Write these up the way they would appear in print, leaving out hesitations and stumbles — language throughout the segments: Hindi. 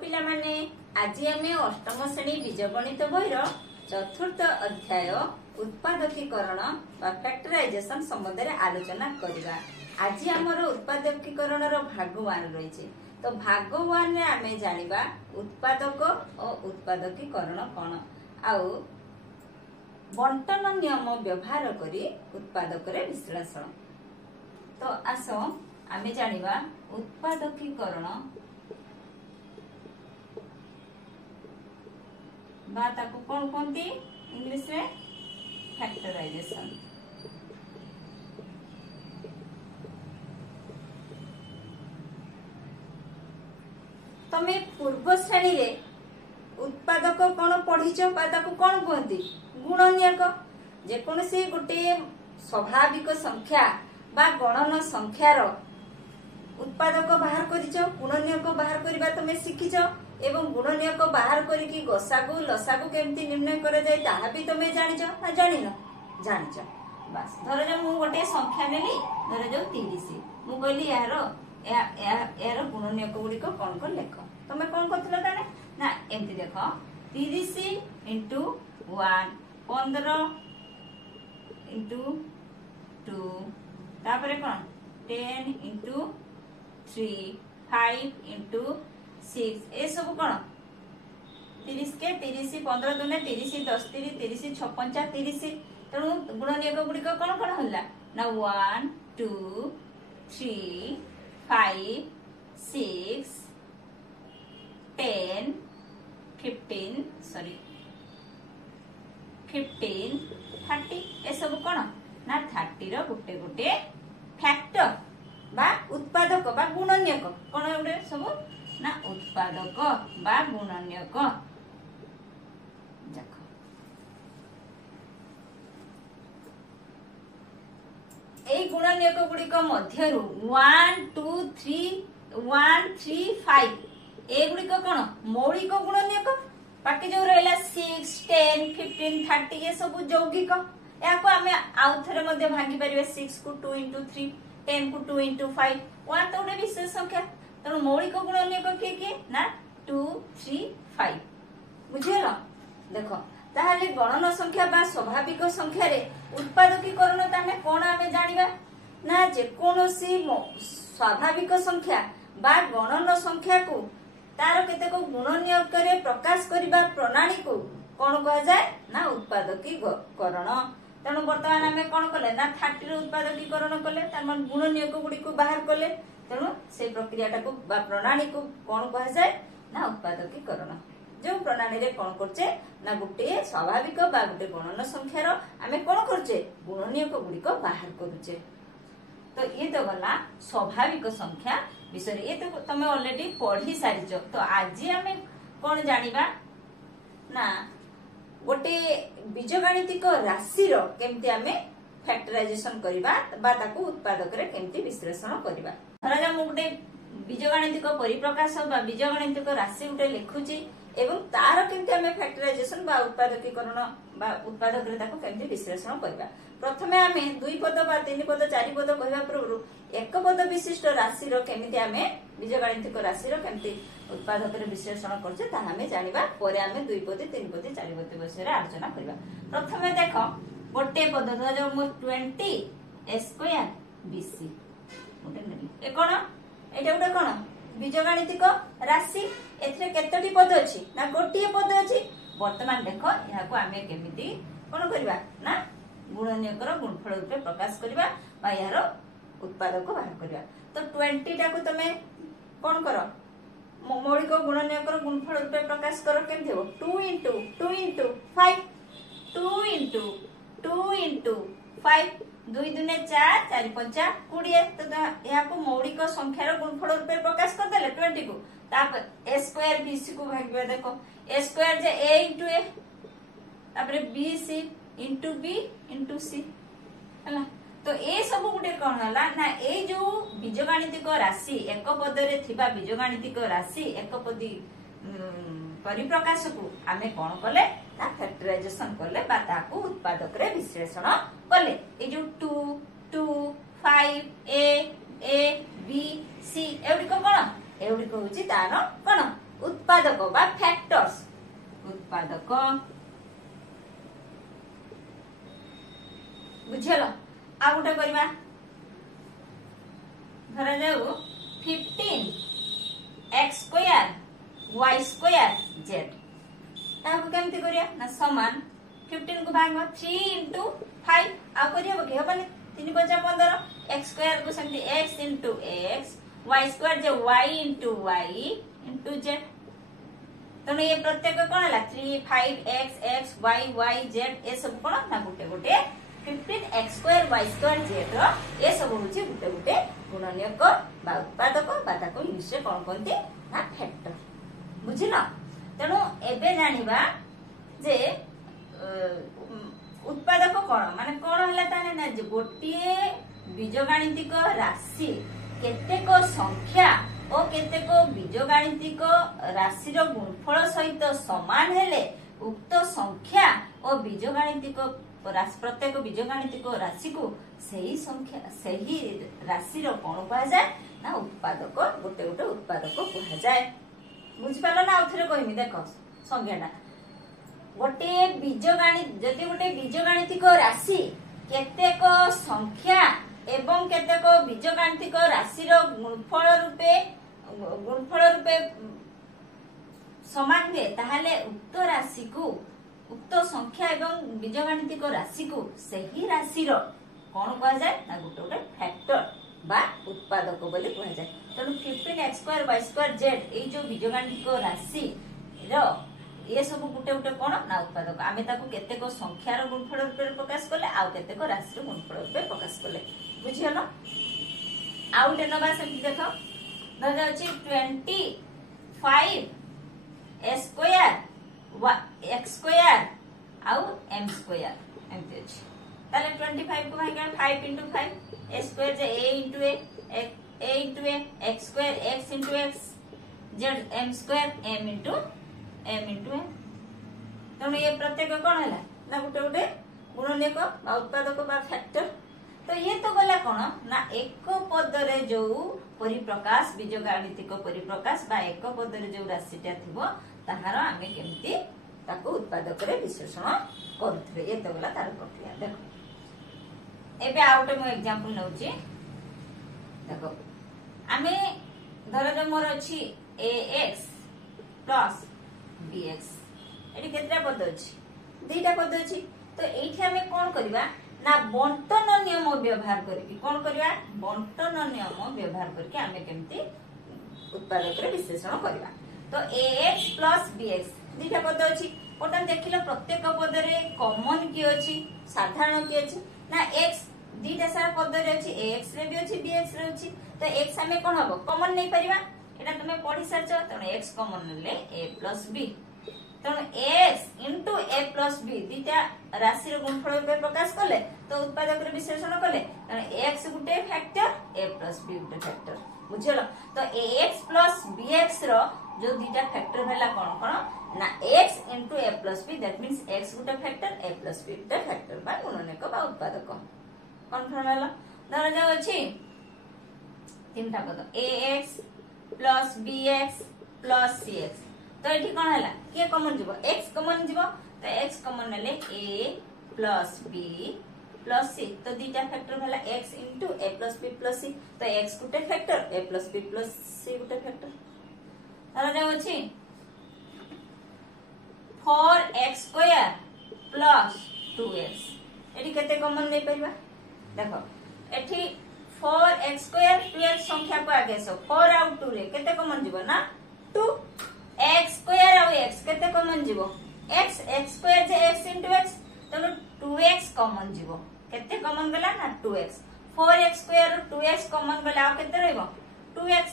पिला माने आज आमे अष्टम श्रेणी बीजगणित बहिर चतुर्थ अध्याय उत्पादकीकरण फैक्टराइजेशन संबंध में आलोचना करबा। आज आमर उत्पादकीकरण भाग 1 रही। तो भाग 1 रे आमे जानिबा उत्पादक और उत्पादकीकरण कौन आउ बंटन नियम व्यवहार करी उत्पादक रे विश्लेषण। तो आसो आमे जानिबा उत्पादकीकरण बा ताकू कौन कहती इंग्लिश रे फैक्टराइजेशन। तमे पूर्व श्रेणी रे उत्पादक कौन पढ़ीच बा ताकू कौन कहती गुणनियक। जेकोसी गोटे स्वाभाविक संख्या बा गणन संख्यार उत्पादक बाहर करिच गुणनियक बाहर करबा तमे शिखिच एवं गुणनियक बाहर करिकी गसागु लसागु केमती निर्णय करा जाय ताहा भी तमे जानिच ना जानिन जानिच। बस धर जो मु गोटे संख्या नेली धर जो 30 मु कहली यार गुणनियक गुडी को कोन कोन लेख तमे कोन करथलो ताने ना एमती देखो 30 into 1 15 into 2 तापरे कोन 10 into 3 5 into 6 ए सब कोन 30 के 30 15 दुने 30 10 30 30 6 5 30 तेणु गुणनियक गुडी को कोन कोन होला ना 1 2 3 5 6 10 15 सॉरी 15 30 ए सब कोन ना 30 रो गुटे गुटे फैक्टर बा उत्पादक बा गुणनियक कोन एउडे सब ना उत्पादक बा गुणनियक। देखो ए गुणनियक गुडी को मध्यरु 1 2 3 1 3 5 ए गुडी को कोन मौलिक गुणनियक बाकी जो रहला 6 10 15 30 ये सब यौगिक या को हमें आउ थरे मध्ये भांगी परिबे 6 को 2 into 3 10 को 2 into 5 1 तो उडे विशेष संख्या तेणु मौलिक गुणनियक किए किए ना 2 3 5 बुझियलो। देखो ताहले गणन संख्या बा स्वाभाविक संख्या रे उत्पादकीकरण ताने कोन आमे जानिबा ना जे कोनोसी स्वाभाविक संख्या बा गणन संख्या को तार केतेक गुणनियक रे प्रकाश करिबा प्रणाली को कोन कहा जाय ना उत्पादकीकरण। तेणु वर्तमान आमे कोन कले ना 30 रे उत्पादकीकरण कले तार मन गुणनियक गुडी को बाहर कले तेणु से प्रक्रियाटा को बा प्रणाली को कोन कहा जाय ना उत्पादकीकरण। जो प्रणाली रे कोन करचे ना गुटे स्वाभाविक बा गुटे गणन संख्यार आमे कोन करचे गुणनियक गुडी को बाहर करूचे। तो ये तो गला स्वाभाविक संख्या विषय ये तो तमे ऑलरेडी पढ़ी सारिचो। तो आज आमे कोन जानिबा ना गोटे बीजगणितिक राशि रो केमती आमे फैक्टराइजेशन करिबा बा ताकू उत्पादक रे केमती विश्लेषण करिबा। धरा जा मु गोटे बीजगणितिक परिप्रकाश बा बीजगणितिक राशि गोटे लिखुची एवं तार केमती आमे फैक्टराइजेशन बा उत्पादकीकरण बा उत्पादक रे ताकू केमती विश्लेषण करिबा। प्रथमे आमे 2 पद बा 3 पद 4 पद कहबा पूर्व एक पद विशिष्ट राशि रो केमती आमे बीजगणितिक राशि रो केमती उत्पादक रे विश्लेषण करछे ता आमे जानिबा परे आमे 2 पद 3 पद 4 पद विषय रे आलोचना करिबा। प्रथमे देखो गोटे पद जो 20 स्क्वायर बीसी गोटे नेली ए कोन एटा गोटे कोन बीजगणितिक राशि एथरे केतोटी पद अछि ना गोटिए पद अछि। वर्तमान देखो यहा को आमे केमिति कोन करबा ना गुणनियक रो गुणफल रूपे प्रकाश करबा बा यार उत्पादक को बाहर करबा। तो 20 टा को तमे कोन करो मौलिक गुणनियक रो गुणफल रूपे प्रकाश करो केमथि हो 2 into 2 into 5 2 into 2 into 5 2 दुने 4 4 5 20 तो या को मौलिक संख्या रो गुणफल रूपे प्रकाश कर देले 20 को तापर a स्क्वायर bc को भागबा। देखो a square J a into a तापर bc into b into c हला। तो ए सब गुटे कोन हला ना ए जो बीजगणितिक राशि एक पद रे थिबा बीजगणितिक राशि एक पदी परिप्रकाश को आमे कोन कले ता फैक्टराइजेशन कले बा ताकू उत्पादक रे विश्लेषण कले। ए जो 2 2 5 a b c एउडी को कोन एउडी को होची तार कोन उत्पादक बा फैक्टर्स उत्पादक बुझल आ गोटे करबा धरा जाऊ 15x² y² z ताको केमती करिया ना समान 15 को भाग 3 into 5 आ करिया बके हबनी 3 5 15 x² को सेमती x into x y² जे y into y into z तने ये प्रत्येक कोन हला 3 5 x x y y z ए सब कोन ना गुटे गुटे 15x² y² z रो ए सब होची गुटे गुटे गुणनीयक बा उत्पादक बा ताको इंग्लिश रे कोन कहते ना फैक्टर बुझिना तेणु एबे जानिबा जे उत्पादक कोन माने कोन हला ताने ना जे गोटिए बीजगणितिक राशि केतेक संख्या और केतेक बीजगणितिक राशि रो गुणफल सहित समान हेले उक्त संख्या और बीजगणितिक प्रत्येक बीजगणितिक राशि को सही संख्या सही राशि रो कोन कहा जाय ना उत्पादक गोटे गोटे उत्पादक कहा जाय बुझि पालो ना आउथरे कहमी देखो संज्ञाटा गोटे बीजगणित जदि गोटे बीजगणितिक राशि केतेक संख्या एवं केतेक बीजगणितिक राशि रो गुणफल रूपे समान हुए ताहले उक्त राशि को उक्त संख्या एवं बीजगणितिक राशि को सही राशि रो कोन कहा जाय ना गोटे गोटे फैक्टर बा उत्पादक बोली कहा जाय तेणु 15x² y² z ए जो बीजगणितिक राशि रो ये सब गुटे गुटे कोन ना उत्पादक आमे ताको केतेक संख्यार गुणफल रूपे प्रकाश करले आ केतेक राशि रो गुणफल रूपे प्रकाश करले बुझियलो आउ टे नबा से देखो दादा अछि 25 x² आउ m² एमते अछि ताले 25 को भाई 5 into 5 a square J a into a x² x into x z m² m into a तने ये प्रत्येक कोन हला ना गुटे गुटे गुणनीयक बा उत्पादक बा फैक्टर तो ये तो गला कोन ना एक पद रे जो परिप्रकाश बीजगणितिक परिप्रकाश बा एक पद रे जो राशिटा थिबो ताहार आमे केमती ताको उत्पादक रे विश्लेषण करूथले ये तो गला तार प्रक्रिया देखो एबे आउटे मो एग्जांपल नउची देखो आमे धर जो मोर अछि ax plus bx एटी केतरा पद अछि दुईटा पद अछि तो एठी आमे कोन करबा ना बंटन नियम व्यवहार करबी कोन करबा बंटन नियम व्यवहार करके आमे केमती उत्पादक रे विश्लेषण करबा तो ax plus bx दुईटा पद अछि ओटा देखिलो प्रत्येक पद रे कॉमन की अछि साधारण की अछि ना x दीटा सारा पद रे अछि ax रे भी अछि bx रे अछि तो x हमें कोन हबो कॉमन नै परिबा एटा तमे पढि सरछ त x कॉमन ले a plus b तो x into a plus b दीटा राशि रो गुणफल रूपे प्रकाश करले तो उत्पादक रे विश्लेषण करले x Gute factor a plus b Gute factor बुझलो तो ax plus bx रो जो दीटा फैक्टर भेला कोन कोन ना x into a plus b that means x Gute factor a plus b Gute factor बा गुणनीयक बा उत्पादक कन्फर्म होला धरा जाउ अछि तीनटा पद ax plus bx plus cx तो एठी कोन हला के कॉमन जीवो x कॉमन जीवो तो x कॉमन ले a plus b plus c तो दीटा फैक्टर भेला x into a plus b plus c तो x Gute factor a plus b plus c Gute factor धरा जाउ अछि 4x² plus 2x एठी केते कॉमन नै परिबा देखो एठी 4x² 2x संख्या को आगे सो 4 आउ 2 रे केते कॉमन जीवो ना 2 x² आउ x केते कॉमन जीवो x x² जे x into x तो 2x कॉमन जीवो केते कॉमन गला ना 2x 4x² 2x कॉमन गला आ केते रहइबो 2x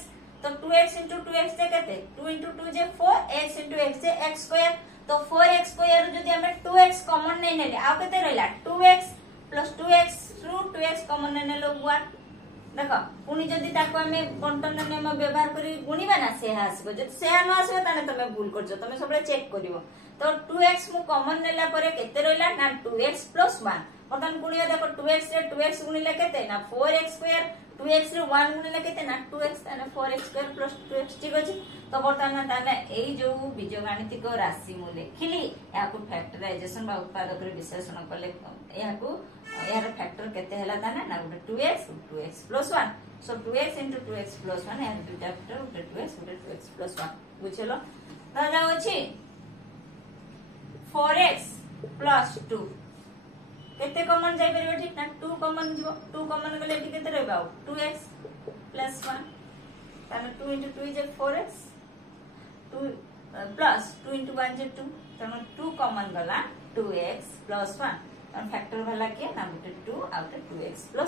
तो 2x into 2x जे केते 2 into 2 जे 4 x into x जे x² तो 4x² जदी हमें 2x कॉमन नै नेले आ केते रहला 2x plus 2x through 2x common नै नेलो 1 देख पुणी जदि ताको आमे बंटन नियम व्यवहार करी गुणिबा ना से आसीबो जदि से न आसीबो ताने तमे भूल करजो तमे सबले चेक करिवो तो 2x मु कॉमन नेला परे केते रहला ना 2x + 1 बर्तन गुणिया देखो 2x रे 2x गुणिले केते ना 4x स्क्वायर 2x रे 1 गुणिले केते ना 2x ताने 4x स्क्वायर + 2x ठीक अछि तो बर्तन ताने एई जो बीजगणितिक राशि मु लेखिली याकू फैक्टराइजेशन बा उत्पादक रे विश्लेषण करले याकू यार फैक्टर केते हला ताने ना 2x + 1 सो 2x * 2x + 1 यार दुटा फैक्टर 2x + 1 बुझलो त जाउ अछि 4x + 2 केते कॉमन जाई परबे ठीक ना 2 कॉमन जीवो 2 कॉमन गले एठी केते रहबा 2x + 1 ताने 2 * 2 = 4x 2 प्लस 2 * 1 = 2 ताने 2 कॉमन गला 2x + 1 और फैक्टर भला के ना 2 आ 2x + 1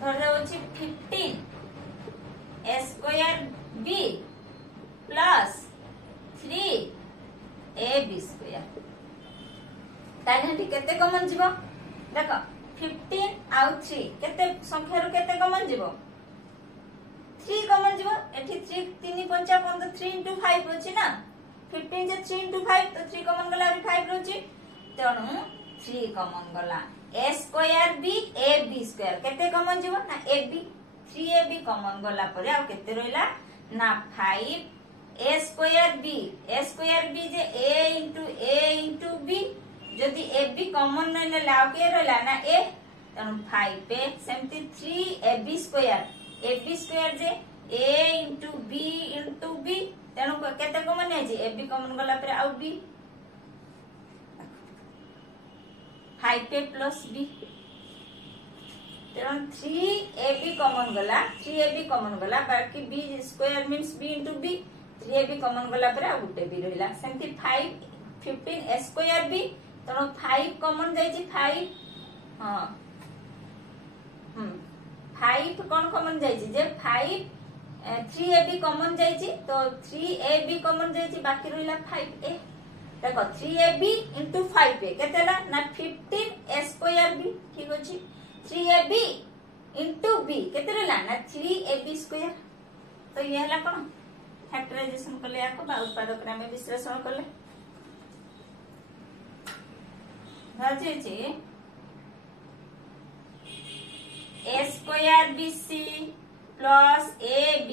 धर जाउ छी 15 a² b + 3ab² ताने ठीक केते कॉमन जीवो देखो 15 आउ 3 केते संख्या रो केते कॉमन जीवो 3 कॉमन जीवो एठी 3 3 5 15 3 * 5 अछि ना 15 जे 3 * 5 तो 3 कॉमन गला और 5 रहछि तेणु 3 कॉमन गला a² b ab² केते कॉमन जीवो ना ab 3ab कॉमन गला परे आ केते रहला ना 5 a² b J a * b जदि ab कॉमन न ले लाओ के रहला ना a तेणु 5 पे सेमती 3ab² जे a * b तेणु केते कॉमन है जी ab कॉमन गला परे आउ b 5a + b तेणु 3ab कॉमन गला बाकी b² means b * b 3ab common गला परे आ गुटे b रहला सेमती 15 a² b तेणु 5 कॉमन जाई छी 5 हां 5 कोन कॉमन जाई छी जे 5 3ab कॉमन जाई छी तो 3ab कॉमन जाई छी बाकी रहला 5a देखो 3ab * 5a केतेला ना 15 a² b ठीक अछि 3ab * b केते रहला ना 3ab² तो ये हला कोन फैक्टराइजेशन करले याको बा उत्पादक रे में विश्लेषण करले राजे जे a² bc + ab²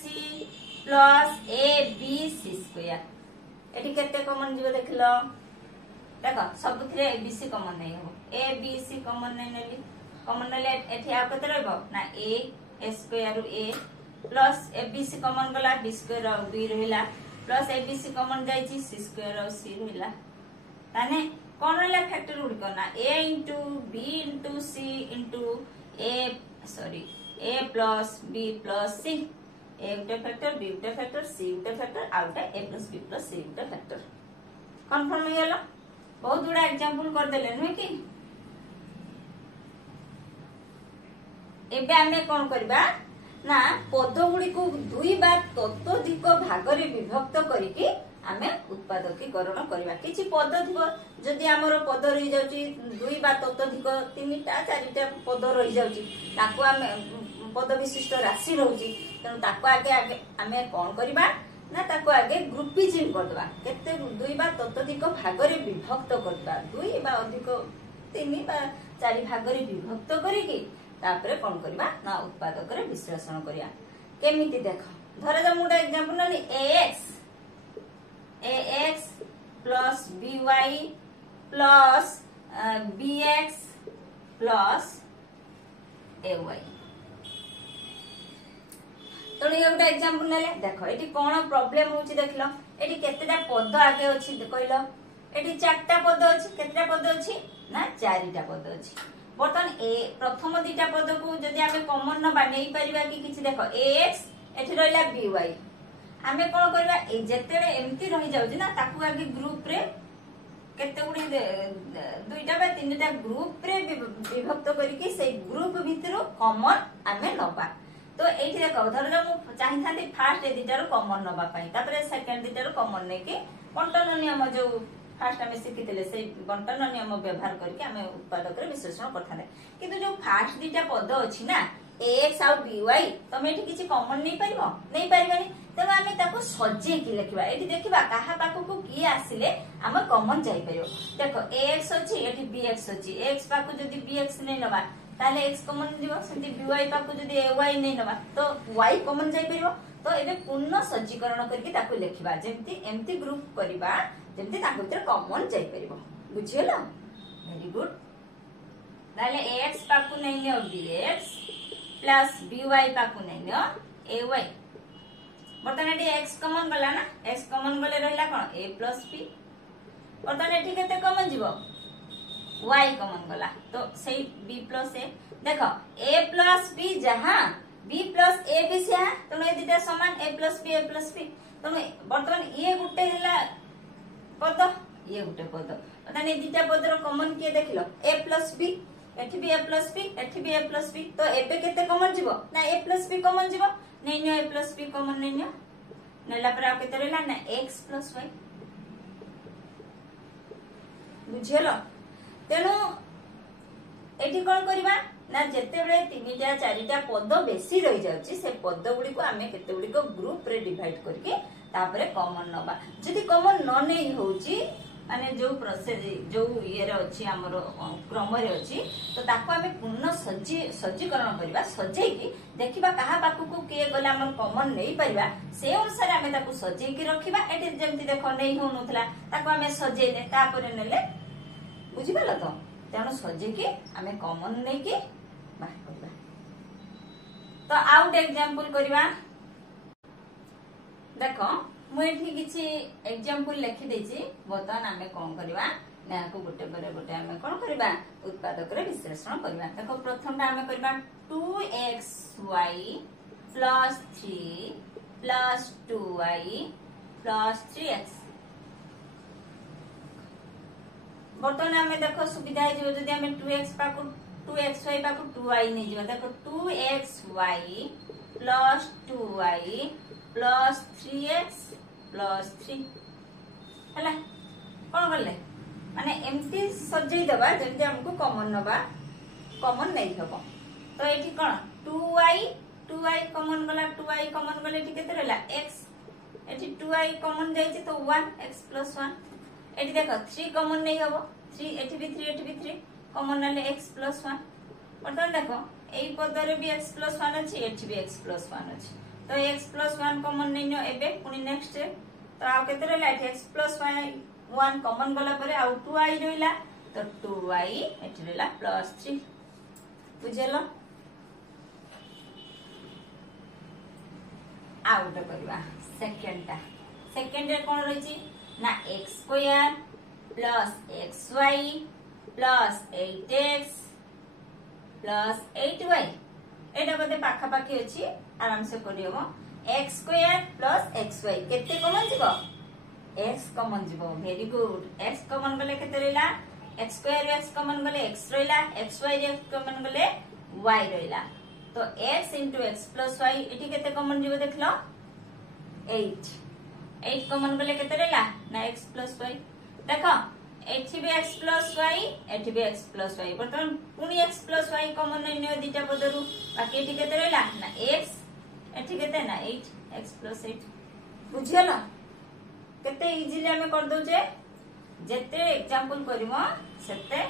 c + abc² एठी केते कॉमन जीव देखलो देखो सब थरे abc कॉमन नै हो abc कॉमन नै नेली कॉमन नेले एठी आ केते रहबो ना a² row a + abc common गला b² रो b रहला + abc कॉमन जाई छी c² रो c रहला ताने कोन रहला फैक्टर उड करना a * b * c * a + b + c a Gute factor b Gute factor c Gute factor uh Gute a + b + c Gute factor confirm हो गेला बहुत गुडा एग्जांपल कर देले नै कि एबे हमें कोन करबा ना पद गुडी को दुई बा ततोधिक भाग रे विभक्त करिकि आमे उत्पादकीकरण करबा किछि पद थिबो जदि हमर पद रहि जाउची दुई बा ततोधिक तीनटा चारिटा पद रहि जाउची ताको आमे पद विशिष्ट राशि रहउची तेनु ताको आगे आगे आमे कोन करबा ना ताको आगे ग्रुपिजिंग करदबा केते दुई बा ततोधिक भाग रे विभक्त करदबा दुई बा अधिक तीन बा चारि भाग रे विभक्त करिकि तापरे कोन करबा ना उत्पादक रे विश्लेषण करिया केमिति देखो धरे जा मुडा एग्जांपल नली ax plus by plus bx plus ay तो ये गोटे एग्जांपल नेले देखो एटी कोन प्रॉब्लम होची देखलो एटी केतेटा पद आगे अछि कहलो एटी चारटा पद अछि केतेटा पद अछि ना चारिटा पद अछि बर्तन ए प्रथम दुईटा पद को जदि आमे कॉमन न बानै परिबा कि किछि देखो ax एठी रहला by आमे कोन करबा ए जेतेले एम्ति रहि जाउछि ना ताकू आगे ग्रुप रे केते गुडी दुईटा बा तीनटा ग्रुप रे विभक्त करिकि से ग्रुप भितरो कॉमन आमे नबा तो एठी देखो धर मु चाहि थांती फर्स्ट ए दुईटा रो कॉमन नबा पई तापरे सेकंड दुईटा रो कॉमन नै कि बंटन नियम जो फास्ट आम शिखी से बंटन नियम व्यवहार करके आम उत्पादक विश्लेषण करते किंतु जो फास्ट दीटा पद अच्छी ना एक्स आउ बी वाई तुम ये किसी कमन नहीं पार नहीं पारनी तेणु आम सजेकी लिखा ये देखा क्या पाखक किए आसिले आम कमन जापर देख एक्स अच्छी ये बी एक्स अच्छी एक्स पाक जब बी एक्स नहीं नवा ताले एक्स कमन जी बी वाई पाक जब ए वाई नहीं नवा तो वाई कमन जापर तो ये पूर्ण सज्जीकरण करके लिखा जमी एमती ग्रुप करवा जमी कमन जापर बुझीगल वेरी गुड ताले एक्स पाक नहीं b x plus b y पाक नहीं ए वाई बर्तमान ये एक्स कमन गला ना एक्स कमन गले रहा कौन ए प्लस बी बर्तमान ये केते कमन जीव वाई कमन गला तो सही बी प्लस ए देख ए प्लस बी जहाँ बी प्लस ए भी से तेणु ये दुटा सामान ए प्लस बी तेणु बर्तमान ये गोटे पद ये गोटे पद बर्तमान ये दुटा पदर कमन किए देख लो ए प्लस बी एठी भी ए प्लस बी एठी भी ए प्लस बी तो एबे केते कमन जीवो ना ए प्लस बी कमन जीवो नहीं ए प्लस बी कमन नहीं नेला पर आ केते रहला ना x प्लस y बुझियलो तेणु एठी कोन करबा ना जेते बेले तीनटा चारिटा पद बेसी रही जाउची से पद गुडी को आमे केते गुडी को ग्रुप रे डिवाइड करके तापरे कॉमन नबा जदि कॉमन न नहीं होउची माने जो प्रोसेस जो ये अच्छी आमर क्रम अच्छी तो ताको आमे पूर्ण सज्जीकरण करबा सजेकी देखिबा कहा पाखक किए गले आम कॉमन नहीं पारिबा से अनुसार आमे ताको सजेकी रखिबा एटी जेमति देखो नहीं होनुथला ताको आमे सजेले तापरे नेले बुझि गेल तो तेणु सजेकी आमे कॉमन नहीं की बाहर करबा तो आउट एग्जांपल करबा देखो मुझे किसी एग्जांपल लिखी देछि बर्तमान आमे कोन करबा ना को गोटे पर गोटे आमे कोन करबा उत्पादक रे विश्लेषण करबा देखो प्रथम आमे करबा 2xy + 3 + 2y + 3x बर्तमान आमे देखो सुविधा है जो जदी आमे 2x पाको 2xy पाको 2y नहीं जिबा देखो 2xy + 2y + 3x + 3 हला कोन करले माने एमती सजई दबा जल्दी हमको कॉमन नबा कॉमन नहीं हबो तो एठी कोन 2y कॉमन गला 2y कॉमन गले एठी केते रहला x एठी 2y कॉमन जाई तो 1x + 1 एठी देखो 3 कॉमन नहीं हबो 3 एठी भी 3 कॉमन नाले x + 1 बर्तमान देखो एई पदरे भी x + 1 अछि एठी भी x + 1 अछि तो x + 1 कॉमन नहीं नो एबे पुनी नेक्स्ट तो आ केते रहला x + 1 कॉमन गला परे आ 2y रहला तो 2y एठी रहला +3 बुझेलो आउट करबा सेकंड रे कोन रहिची ना x² + xy + 8x + 8y एटा बदे पाखा पाखी अछि आराम से करियो x² + xy केते कमन जीवो x कमन जीवो वेरी गुड x कमन गले केते रहला x² x कमन गले x रहला xy x कमन गले y रहला तो x * x + y एठी केते कमन जीवो देखलो 8 कमन गले केते रहला ना x + y देखो एठी भी x + y एठी भी x + y बर्तमान पुनी x + y कमन नै दिटा पदरु बाकी एठी केते रहला ना x एठी केते ना 8x + 8 बुझियलो केते इजीली हमें कर दउ जे जेते एग्जांपल करिमो सेते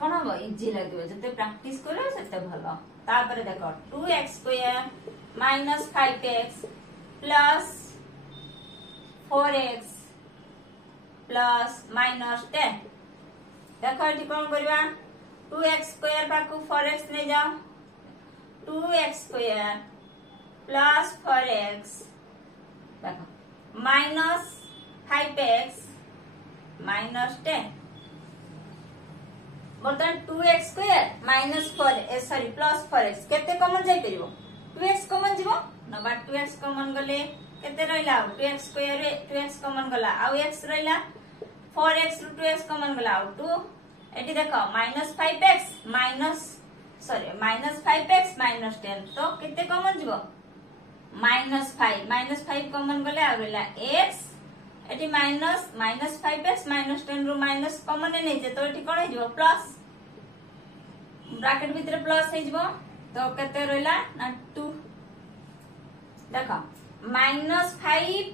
कोन हो इजी लागबो जेते प्रैक्टिस करो सेते भलो तापर देखो 2x² - 5x + 4x + -10 देखो एठी कोन करबा 2x² पाकु 4x नै जाओ 2x² + 4x देखो -5x -10 बर्तमान 2x² + 4x केते कमन जाई परिबो 2x कमन जीवो नबा 2x कमन गले केते रहला 2x² रे 2x कमन गला आ x रहला 4x ru 2x कमन गला आउ 2 एटी देखो -5x -5x -10 तो केते कमन जीवो -5 कमन गले आ रहला x eighty minus minus 5x minus 10 रु माइनस कॉमन नहीं जे तो एटी कोन हेजो प्लस ब्रैकेट भीतर प्लस हेजो तो केते रहला ना 2 देखो -5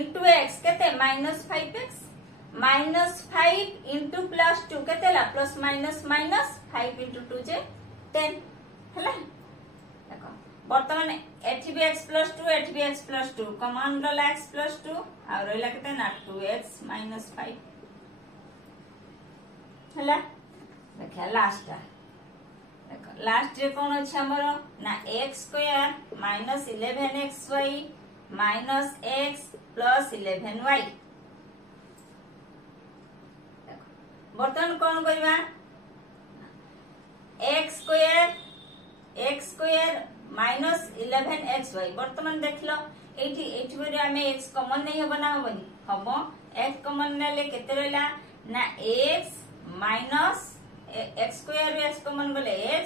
into x केते -5x -5 into +2 केते ला प्लस माइनस माइनस 5 into 2 जे 10 हला देखो वर्तमान एठी भी x + 2 एठी भी x + 2 कॉमन रहला x + 2 आ रहला केते ना 2x - 5 हला देखा लास्ट देखो लास्ट रे कोन अछि हमरो ना x² - 11xy - x + 11y बर्तन कौन करवा x² माइनस 11xy बर्तमान देखलो एठी बरे हमें x कॉमन नहीं होबो ना होबनी हबो x कॉमन नेले केते रहला ना x माइनस x² रे x कॉमन गले x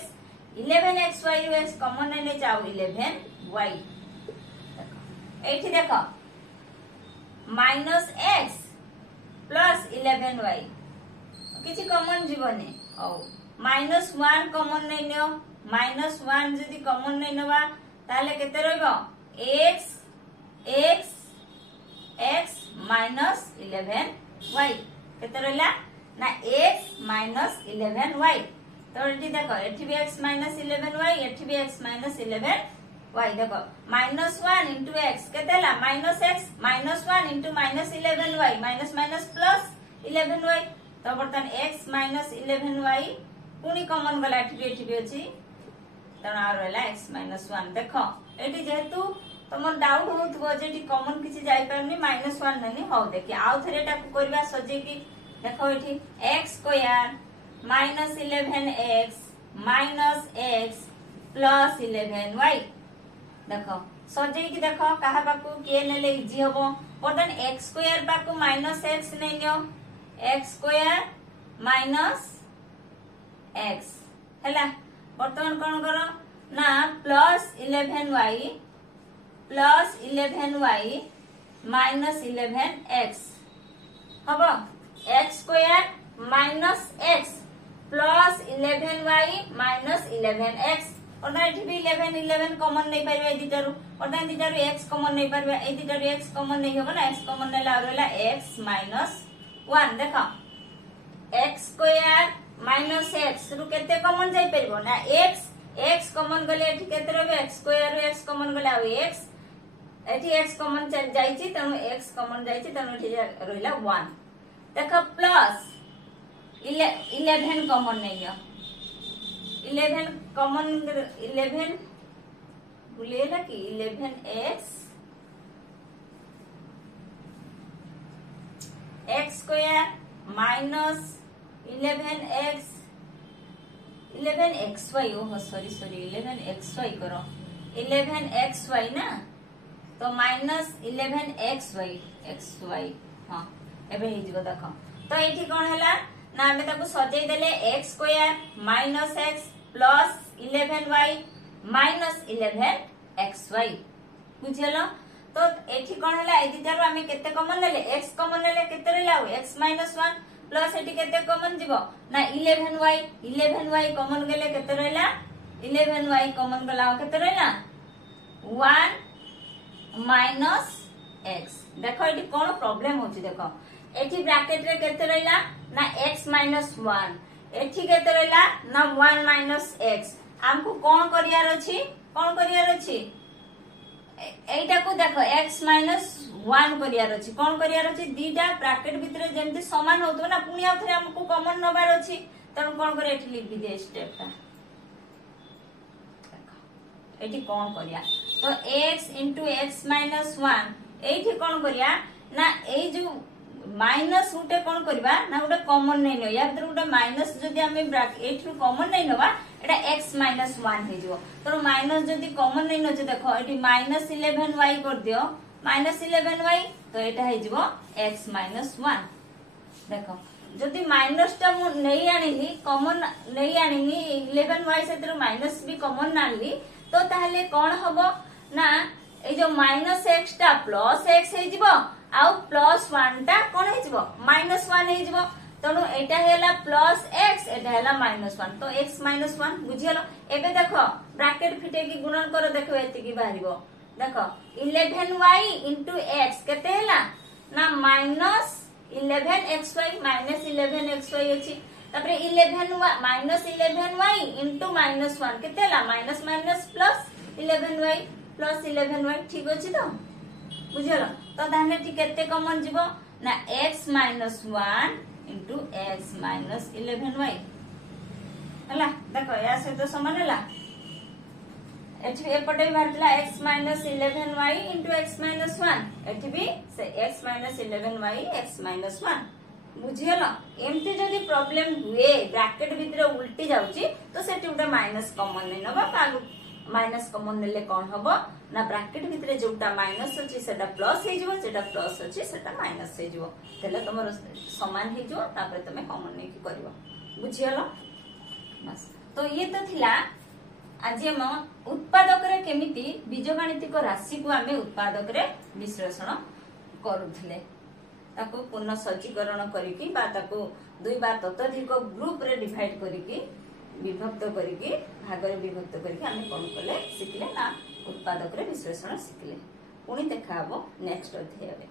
11xy रे x कॉमन नेले जाऊ 11y एठी देखो -x + 11y किछि कॉमन जीवने औ -1 कॉमन नै नियो -1 जदी कॉमन नै नवा ताले केते रहबो x x x - 11y केते रहला ना x - 11y तो एठी देखो एठी भी x - 11y एठी भी x - 11y देखो -1 into x केते ला -x -1 into -11y minus plus 11y तो बर्तन x - 11y पुनी कॉमन गला एठी भी अछि तण आ रहला x - 1 देखो एठी जेहेतु तमर डाउट होतबो जे एठी कॉमन किछि जाई परनी -1 ननी हो देखि आउ थरे एटा करबा सजे कि देखो एठी x² - 11x - x + 11y देखो सजे कि देखो कहा पाकू के नेले इजी हबो बर्तन x² पाकू -x नै नियो x² - x हैला बर्तमान कोन करो ना +11y -11x हबो x² - x + 11y -11x और ना एठी भी 11 कॉमन नहीं परबे ए दिटारु और ना दिटारु x कॉमन नहीं परबे ए दिटारु x कॉमन नहीं होबो ना x कॉमन नेला रहला x - 1 देखो x² - x रु केते कॉमन जाई परबो ना x कॉमन गले एठी केते रहबे x² रु x कॉमन गला x एठी x कॉमन जाईची तनु x कॉमन जाईची तनु एठी रहला 1 देखो प्लस 11 कॉमन नहीं है 11 कॉमन 11 भूलेला कि 11x - 11xy oh sorry 11xy करो 11xy ना तो -11xy xy हां एबे हे जिवो देखो तो एठी कोन हैला ना हमें ताको सजेई देले x² - x + 11y - 11xy बुझियलो तो एठी कोन हैला ए दिटारो हमें केते कॉमन लेले x कॉमन लेले केते रहला x - 1 प्लस एठी केते कॉमन जिवो ना 11y कॉमन गेले केते रहला 11y कॉमन गला केते रहला 1 - x देखो एठी कोन प्रॉब्लम होची देखो एठी ब्रैकेट रे केते रहला ना x - 1 एठी केते रहला ना 1 - x हमको कोन करियार अछि एटा को देखो x - 1 करियार अछि कोन करियार अछि दीटा ब्रैकेट भीतर जेमति समान होतो ना पुनी आ थरे हमको कॉमन नबार अछि तन कोन करे एठी लिख दे स्टेपटा देखो एठी कोन करिया तो x * x - 1 एठी कोन करिया ना ए जो माइनस उटे कोन करबा ना उटे कॉमन नै न या भीतर उटे माइनस जदी हमें ब्रैकेट एठी कॉमन नै नबा एटा x - 1 हे जो तो माइनस जदी कॉमन नै न जे देखो एठी -11y कर दियो -11y तो एटा हे जिवो x - 1 देखो जदी माइनस टा मु नै आनिली कॉमन नै आनिली 11y सेतर माइनस भी कॉमन नाली तो ताहले कोन हबो ना ए जो -x टा +x हे जिवो आउ प्लस 1 टा कोन हेजिबो -1 हेजिबो तणु एटा हेला प्लस x एटा हेला -1 तो x -1 बुझियलो एबे देखो ब्रैकेट फिटे की गुणन करो देखो एति की बाहरिबो देखो 11y * x केते हेला ना -11xy -11xy अछि तापरे 11y into -1 केते हेला minus minus plus 11y plus 11y ठीक अछि तो बुझियलो तो धाने ठीक केते कॉमन जीवो ना x - 1 into x - 11y हला देखो या से तो समान हला एठी एपटे भी बारतला x - 11y into x - 1 एठी भी से x - 11y x - 1 बुझियलो एमती जदी प्रॉब्लम हुए ब्रैकेट भीतर उल्टी जाउची तो सेठी उडा माइनस कॉमन नै नबा कागु माइनस कॉमन नेले कोन हबो ना ब्रैकेट भीतर जोटा माइनस अछि सेटा प्लस हे जिवो जेटा प्लस अछि सेटा माइनस हे जिवो तेले तमर समान हे जिवो तापर तमे कॉमन नै की करबो बुझियलो बस तो ये तो थिला आज हम उत्पादक रे केमिति बीजगणितिक राशि को आमे उत्पादक रे विश्लेषण करूथिले ताको पुनः सज्जीकरण करिकी बा ताको दुई बा ततोधिक ग्रुप रे डिवाइड करिकी विभक्त करिकी भाग रे विभक्त करिकी आमे कोन कले सिखले ना उत्पादक रे विश्लेषण सिखले पुणी देखा हबो नेक्स्ट अध्याय रे।